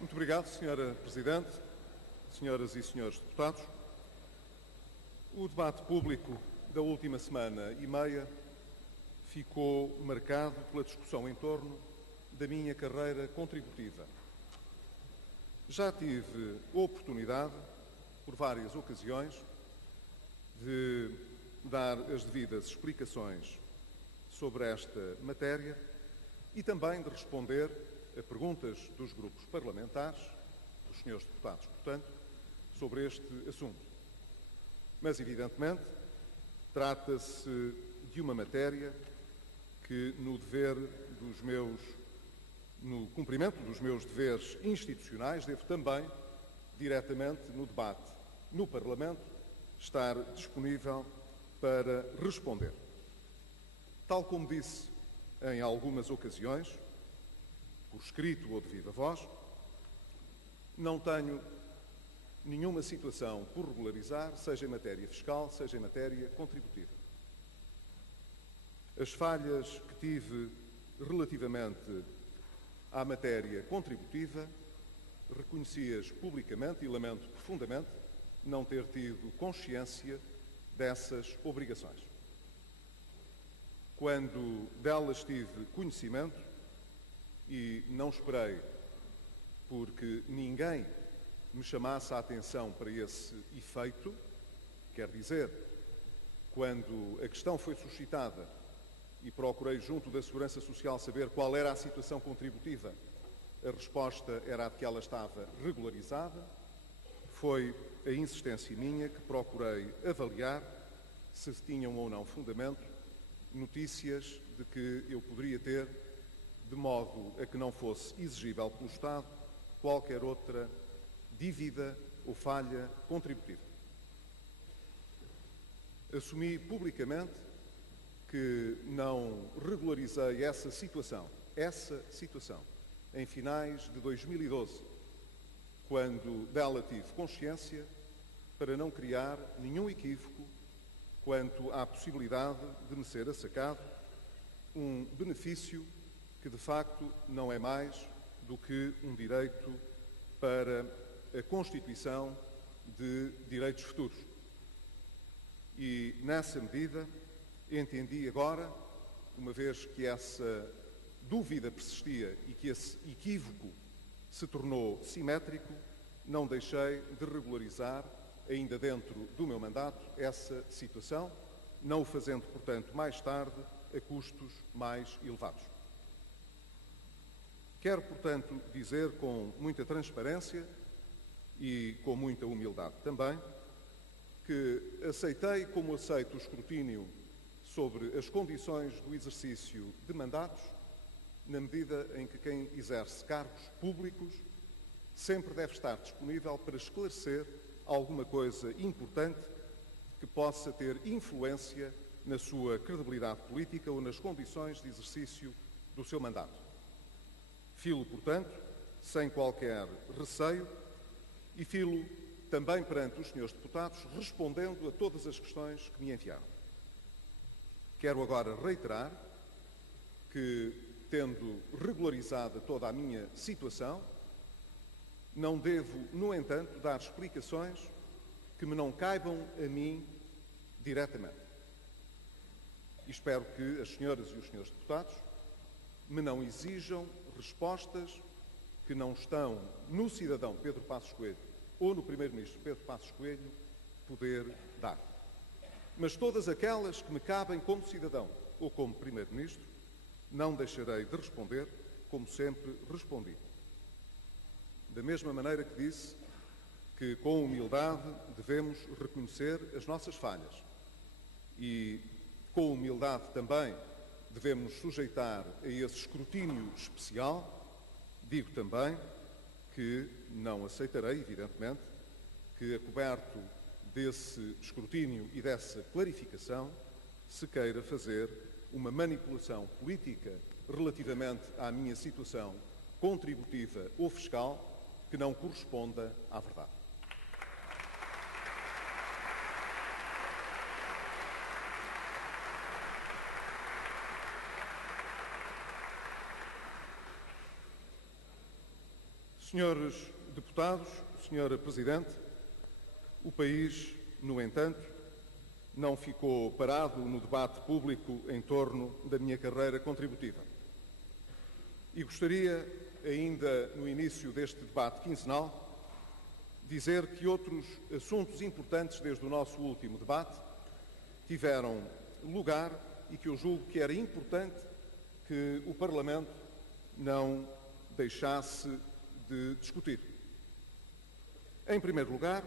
Muito obrigado, Sra. Presidente, senhoras e senhores deputados. O debate público da última semana e meia ficou marcado pela discussão em torno da minha carreira contributiva. Já tive oportunidade, por várias ocasiões, de dar as devidas explicações sobre esta matéria e também de responder a perguntas dos grupos parlamentares, dos senhores deputados, portanto, sobre este assunto. Mas, evidentemente, trata-se de uma matéria que, no cumprimento dos meus deveres institucionais, devo também, diretamente no debate no Parlamento, estar disponível para responder. Tal como disse em algumas ocasiões, por escrito ou de viva voz, não tenho nenhuma situação por regularizar, seja em matéria fiscal, seja em matéria contributiva. As falhas que tive relativamente à matéria contributiva, reconheci-as publicamente e lamento profundamente não ter tido consciência dessas obrigações. Quando delas tive conhecimento, e não esperei porque ninguém me chamasse a atenção para esse efeito, quer dizer, quando a questão foi suscitada e procurei junto da Segurança Social saber qual era a situação contributiva, a resposta era a de que ela estava regularizada. Foi a insistência minha que procurei avaliar se tinham ou não fundamento notícias de que eu poderia ter, de modo a que não fosse exigível pelo Estado qualquer outra dívida ou falha contributiva. Assumi publicamente que não regularizei essa situação, em finais de 2012, quando dela tive consciência, para não criar nenhum equívoco quanto à possibilidade de me ser assacado um benefício que, de facto, não é mais do que um direito para a constituição de direitos futuros. E, nessa medida, entendi agora, uma vez que essa dúvida persistia e que esse equívoco se tornou simétrico, não deixei de regularizar, ainda dentro do meu mandato, essa situação, não o fazendo, portanto, mais tarde, a custos mais elevados. Quero, portanto, dizer com muita transparência e com muita humildade também, que aceitei como aceito o escrutínio sobre as condições do exercício de mandatos, na medida em que quem exerce cargos públicos sempre deve estar disponível para esclarecer alguma coisa importante que possa ter influência na sua credibilidade política ou nas condições de exercício do seu mandato. Filo, portanto, sem qualquer receio e filo também perante os senhores deputados, respondendo a todas as questões que me enviaram. Quero agora reiterar que, tendo regularizada toda a minha situação, não devo, no entanto, dar explicações que me não caibam a mim diretamente. E espero que as senhoras e os senhores deputados me não exijam respostas que não estão no cidadão Pedro Passos Coelho ou no primeiro-ministro Pedro Passos Coelho poder dar. Mas todas aquelas que me cabem como cidadão ou como primeiro-ministro, não deixarei de responder como sempre respondi. Da mesma maneira que disse que, com humildade, devemos reconhecer as nossas falhas e, com humildade também, devemos sujeitar a esse escrutínio especial, digo também que não aceitarei, evidentemente, que, a coberto desse escrutínio e dessa clarificação, se queira fazer uma manipulação política relativamente à minha situação contributiva ou fiscal que não corresponda à verdade. Senhores deputados, Senhora Presidente, o país, no entanto, não ficou parado no debate público em torno da minha carreira contributiva. E gostaria, ainda no início deste debate quinzenal, dizer que outros assuntos importantes desde o nosso último debate tiveram lugar e que eu julgo que era importante que o Parlamento não deixasse de discutir. Em primeiro lugar,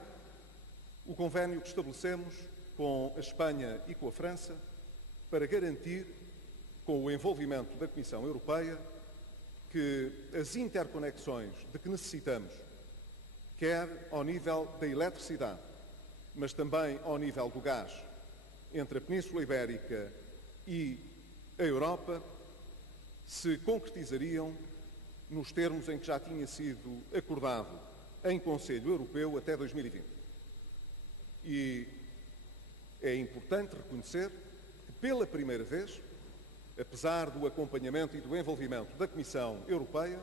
o convênio que estabelecemos com a Espanha e com a França para garantir, com o envolvimento da Comissão Europeia, que as interconexões de que necessitamos, quer ao nível da eletricidade, mas também ao nível do gás, entre a Península Ibérica e a Europa, se concretizariam nos termos em que já tinha sido acordado em Conselho Europeu até 2020. E é importante reconhecer que, pela primeira vez, apesar do acompanhamento e do envolvimento da Comissão Europeia,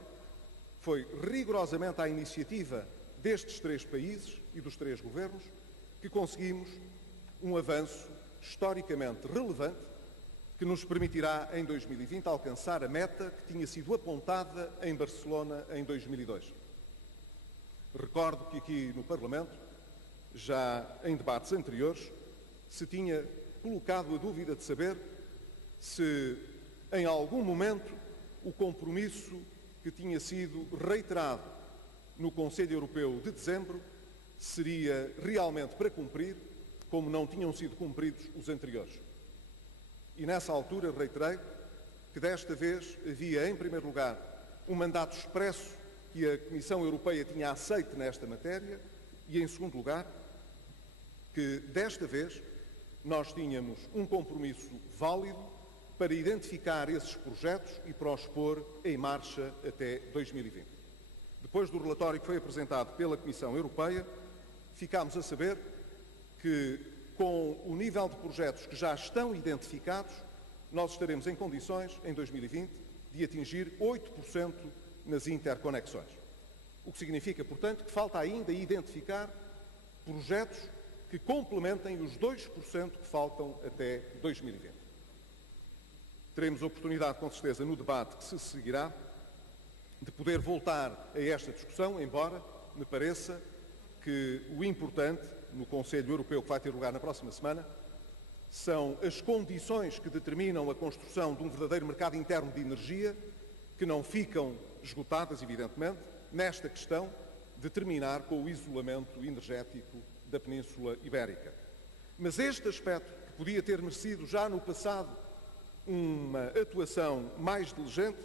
foi rigorosamente à iniciativa destes três países e dos três governos que conseguimos um avanço historicamente relevante que nos permitirá, em 2020, alcançar a meta que tinha sido apontada em Barcelona em 2002. Recordo que aqui no Parlamento, já em debates anteriores, se tinha colocado a dúvida de saber se, em algum momento, o compromisso que tinha sido reiterado no Conselho Europeu de dezembro seria realmente para cumprir, como não tinham sido cumpridos os anteriores. E nessa altura reiterei que desta vez havia, em primeiro lugar, um mandato expresso que a Comissão Europeia tinha aceito nesta matéria e, em segundo lugar, que desta vez nós tínhamos um compromisso válido para identificar esses projetos e para os pôr em marcha até 2020. Depois do relatório que foi apresentado pela Comissão Europeia, ficámos a saber que, com o nível de projetos que já estão identificados, nós estaremos em condições, em 2020, de atingir 8% nas interconexões. O que significa, portanto, que falta ainda identificar projetos que complementem os 2% que faltam até 2020. Teremos oportunidade, com certeza, no debate que se seguirá, de poder voltar a esta discussão, embora me pareça que o importante, no Conselho Europeu que vai ter lugar na próxima semana, são as condições que determinam a construção de um verdadeiro mercado interno de energia, que não ficam esgotadas, evidentemente, nesta questão de terminar com o isolamento energético da Península Ibérica. Mas este aspecto, que podia ter merecido já no passado uma atuação mais diligente,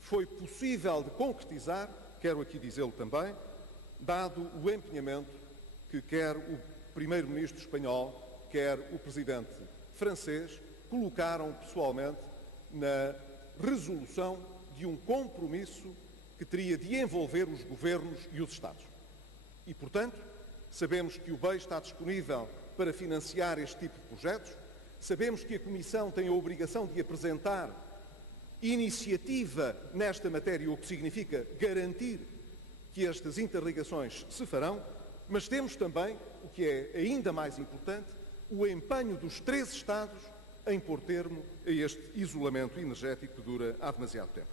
foi possível de concretizar, quero aqui dizê-lo também, dado o empenhamento que quer o Primeiro-Ministro espanhol, quer o Presidente francês, colocaram pessoalmente na resolução de um compromisso que teria de envolver os governos e os Estados. E, portanto, sabemos que o BEI está disponível para financiar este tipo de projetos, sabemos que a Comissão tem a obrigação de apresentar iniciativa nesta matéria, o que significa garantir que estas interligações se farão, mas temos também, o que é ainda mais importante, o empenho dos três Estados em pôr termo a este isolamento energético que dura há demasiado tempo.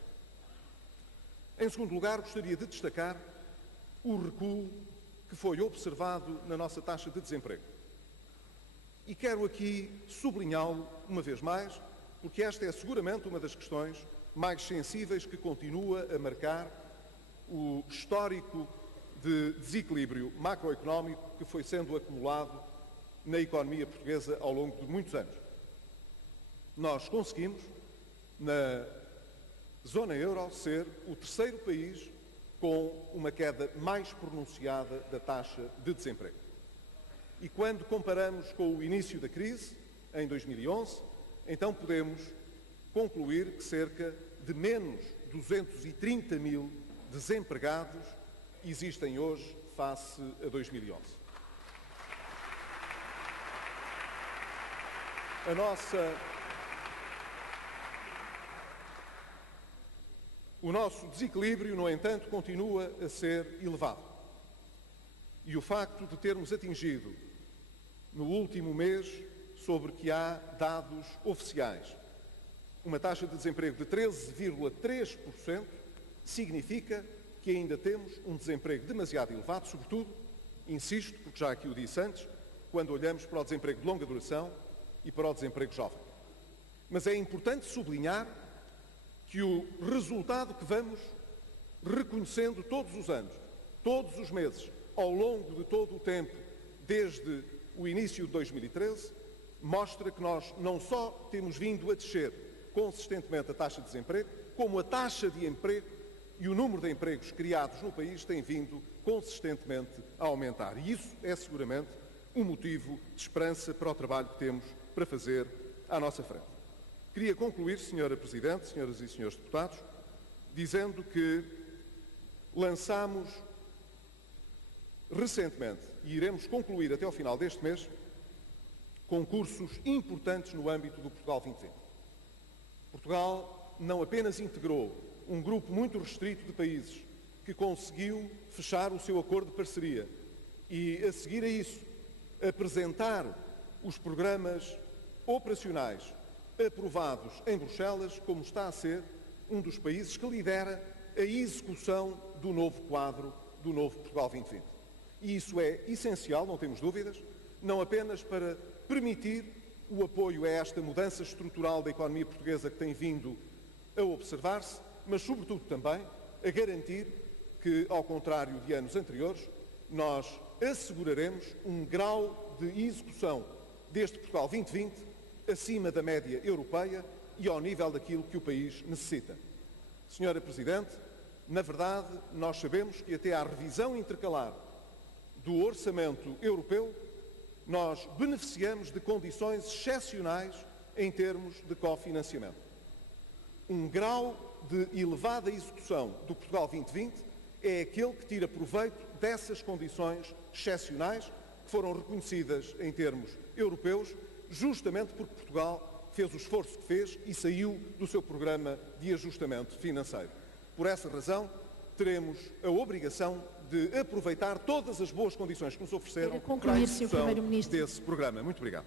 Em segundo lugar, gostaria de destacar o recuo que foi observado na nossa taxa de desemprego. E quero aqui sublinhá-lo uma vez mais, porque esta é seguramente uma das questões mais sensíveis que continua a marcar o histórico de desequilíbrio macroeconómico que foi sendo acumulado na economia portuguesa ao longo de muitos anos. Nós conseguimos, na zona euro, ser o terceiro país com uma queda mais pronunciada da taxa de desemprego. E quando comparamos com o início da crise, em 2011, então podemos concluir que cerca de menos 230 mil desempregados existem hoje face a 2011. O nosso desequilíbrio, no entanto, continua a ser elevado. E o facto de termos atingido, no último mês, sobre que há dados oficiais, uma taxa de desemprego de 13,3%, significa que ainda temos um desemprego demasiado elevado, sobretudo, insisto, porque já aqui o disse antes, quando olhamos para o desemprego de longa duração e para o desemprego jovem. Mas é importante sublinhar que o resultado que vamos reconhecendo todos os anos, todos os meses, ao longo de todo o tempo, desde o início de 2013, mostra que nós não só temos vindo a descer consistentemente a taxa de desemprego, como a taxa de emprego e o número de empregos criados no país tem vindo consistentemente a aumentar. E isso é seguramente um motivo de esperança para o trabalho que temos para fazer à nossa frente. Queria concluir, Senhora Presidente, Senhoras e Senhores Deputados, dizendo que lançámos recentemente, e iremos concluir até ao final deste mês, concursos importantes no âmbito do Portugal 2020. Portugal não apenas integrou um grupo muito restrito de países que conseguiu fechar o seu acordo de parceria e, a seguir a isso, apresentar os programas operacionais aprovados em Bruxelas, como está a ser um dos países que lidera a execução do novo quadro do novo Portugal 2020. E isso é essencial, não temos dúvidas, não apenas para permitir o apoio a esta mudança estrutural da economia portuguesa que tem vindo a observar-se, mas sobretudo também a garantir que, ao contrário de anos anteriores, nós asseguraremos um grau de execução deste Portugal 2020 acima da média europeia e ao nível daquilo que o país necessita. Senhora Presidente, na verdade, nós sabemos que até à revisão intercalar do orçamento europeu, nós beneficiamos de condições excepcionais em termos de cofinanciamento. Um grau de elevada execução do Portugal 2020 é aquele que tira proveito dessas condições excepcionais que foram reconhecidas em termos europeus, justamente porque Portugal fez o esforço que fez e saiu do seu programa de ajustamento financeiro. Por essa razão, teremos a obrigação de aproveitar todas as boas condições que nos ofereceram para a execução desse programa. Muito obrigado.